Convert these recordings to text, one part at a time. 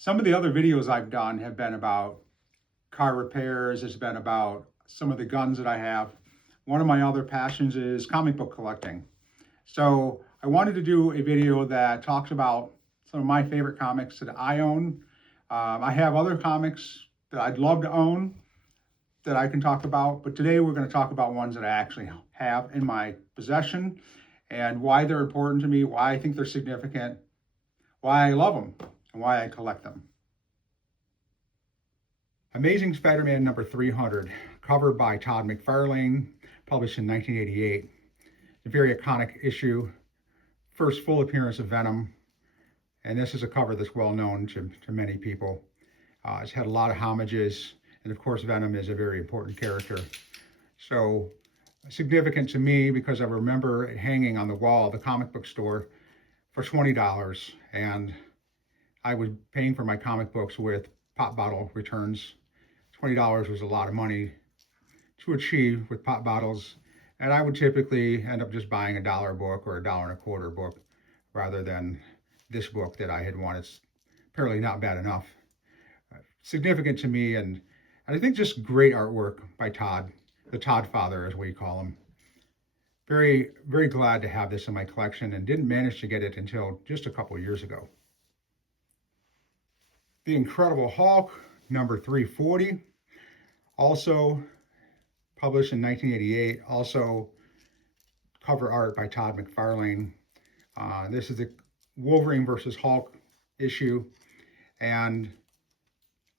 Some of the other videos I've done have been about car repairs. It's been about some of the guns that I have. One of my other passions is comic book collecting. So I wanted to do a video that talks about some of my favorite comics that I own. I have other comics that I'd love to own that I can talk about, but today we're going to talk about ones that I actually have in my possession and why they're important to me, why I think they're significant, why I love them, and why I collect them. Amazing Spider-Man number 300, covered by Todd McFarlane, published in 1988. A very iconic issue, first full appearance of Venom, and this is a cover that's well known to many people. It's had a lot of homages, and of course Venom is a very important character. So significant to me because I remember it hanging on the wall of the comic book store for $20, and I was paying for my comic books with pop bottle returns. $20 was a lot of money to achieve with pop bottles, and I would typically end up just buying $1 book or $1.25 book rather than this book that I had wanted. It's apparently not bad enough. Significant to me, and I think just great artwork by Todd, the Todd father as we call him. Very, very glad to have this in my collection and didn't manage to get it until just a couple of years ago. The Incredible Hulk, number 340, also published in 1988, also cover art by Todd McFarlane. This is the Wolverine versus Hulk issue, and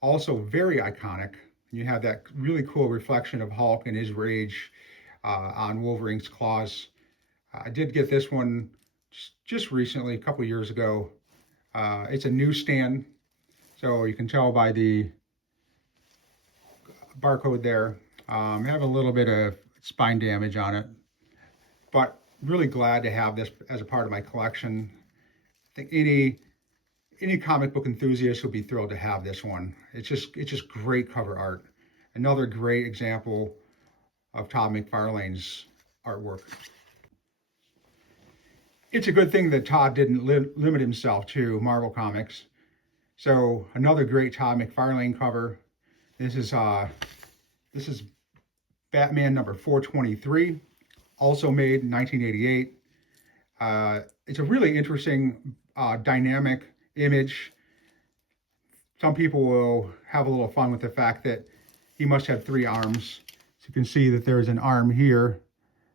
also very iconic. You have that really cool reflection of Hulk and his rage on Wolverine's claws. I did get this one just recently, a couple years ago. It's a newsstand, so you can tell by the barcode there. I have a little bit of spine damage on it, but really glad to have this as a part of my collection. I think any comic book enthusiast will be thrilled to have this one. It's just great cover art. Another great example of Todd McFarlane's artwork. It's a good thing that Todd didn't limit himself to Marvel Comics. So another great Todd McFarlane cover. This is Batman number 423, also made in 1988. It's a really interesting, dynamic image. Some people will have a little fun with the fact that he must have 3 arms. So you can see that there's an arm here,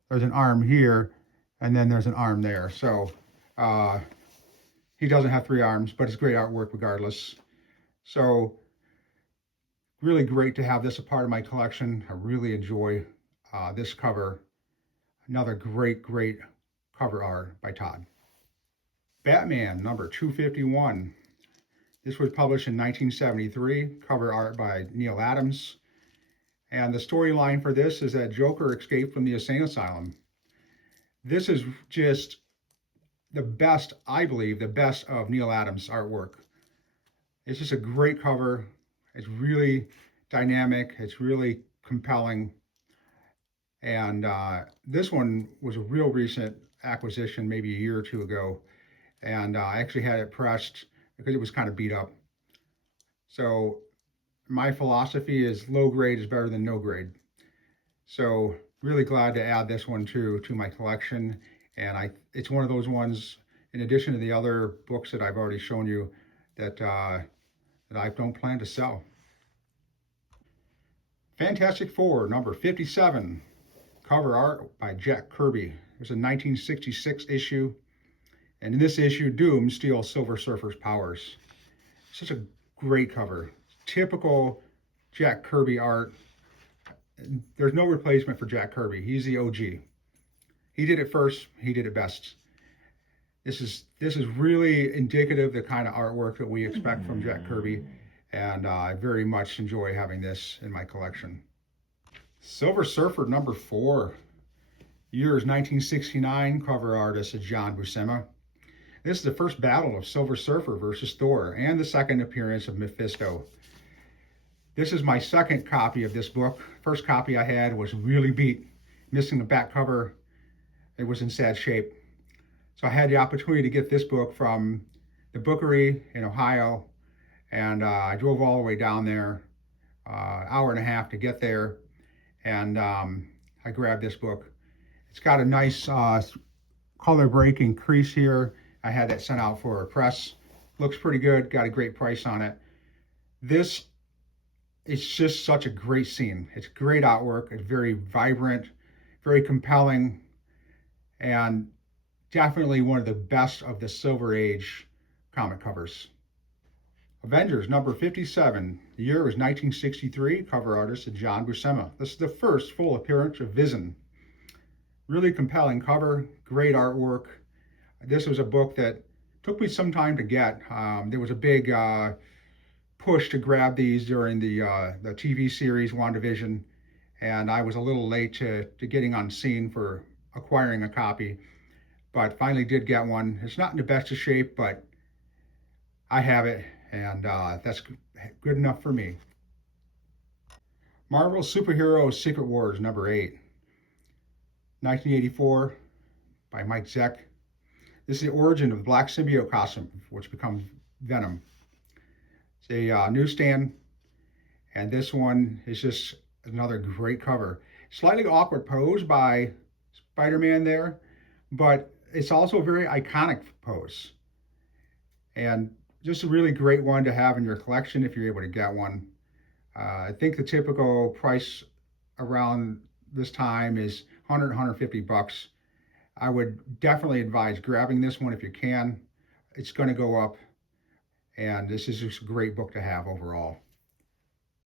there's an arm here, and then there's an arm there. So he doesn't have 3 arms, but it's great artwork regardless. So really great to have this a part of my collection. I really enjoy this cover. Another great cover art by Todd. Batman number 251. This was published in 1973, cover art by Neil Adams. And the storyline for this is that Joker escaped from the insane asylum. This is just the best, I believe, the best of Neil Adams' artwork. It's just a great cover. It's really dynamic. It's really compelling. And this one was a real recent acquisition, maybe a year or two ago. And I actually had it pressed because it was kind of beat up. So my philosophy is low grade is better than no grade. So really glad to add this one to my collection. And it's one of those ones, in addition to the other books that I've already shown you, that I don't plan to sell. Fantastic Four, number 57, cover art by Jack Kirby. It was a 1966 issue, and in this issue, Doom steals Silver Surfer's powers. Such a great cover. Typical Jack Kirby art. There's no replacement for Jack Kirby. He's the OG. He did it first. He did it best. This is really indicative of the kind of artwork that we expect from Jack Kirby, and I very much enjoy having this in my collection. Silver Surfer number 4, years 1969, cover artist is John Buscema. This is the first battle of Silver Surfer versus Thor and the second appearance of Mephisto. This is my second copy of this book. First copy I had was really beat, missing the back cover. It was in sad shape. So I had the opportunity to get this book from the Bookery in Ohio, And I drove all the way down there, hour and a half to get there, and I grabbed this book. It's got a nice color breaking crease here. I had that sent out for a press. Looks pretty good, got a great price on it. This is just such a great scene. It's great artwork, it's very vibrant, very compelling, and definitely one of the best of the Silver Age comic covers. Avengers number 57. The year was 1963. Cover artist is John Buscema. This is the first full appearance of Vision. Really compelling cover, great artwork. This was a book that took me some time to get. There was a big push to grab these during the TV series WandaVision, and I was a little late to getting on scene for acquiring a copy, but finally did get one. It's not in the best of shape, but I have it, and that's good enough for me. Marvel Superhero Secret Wars number 8, 1984, by Mike Zeck. This is the origin of the black symbiote costume, which becomes Venom. It's a newsstand, and this one is just another great cover. Slightly awkward pose by Spider-Man there, but it's also a very iconic pose. And just a really great one to have in your collection if you're able to get one. I think the typical price around this time is 100, 150 bucks. I would definitely advise grabbing this one if you can. It's going to go up, and this is just a great book to have overall.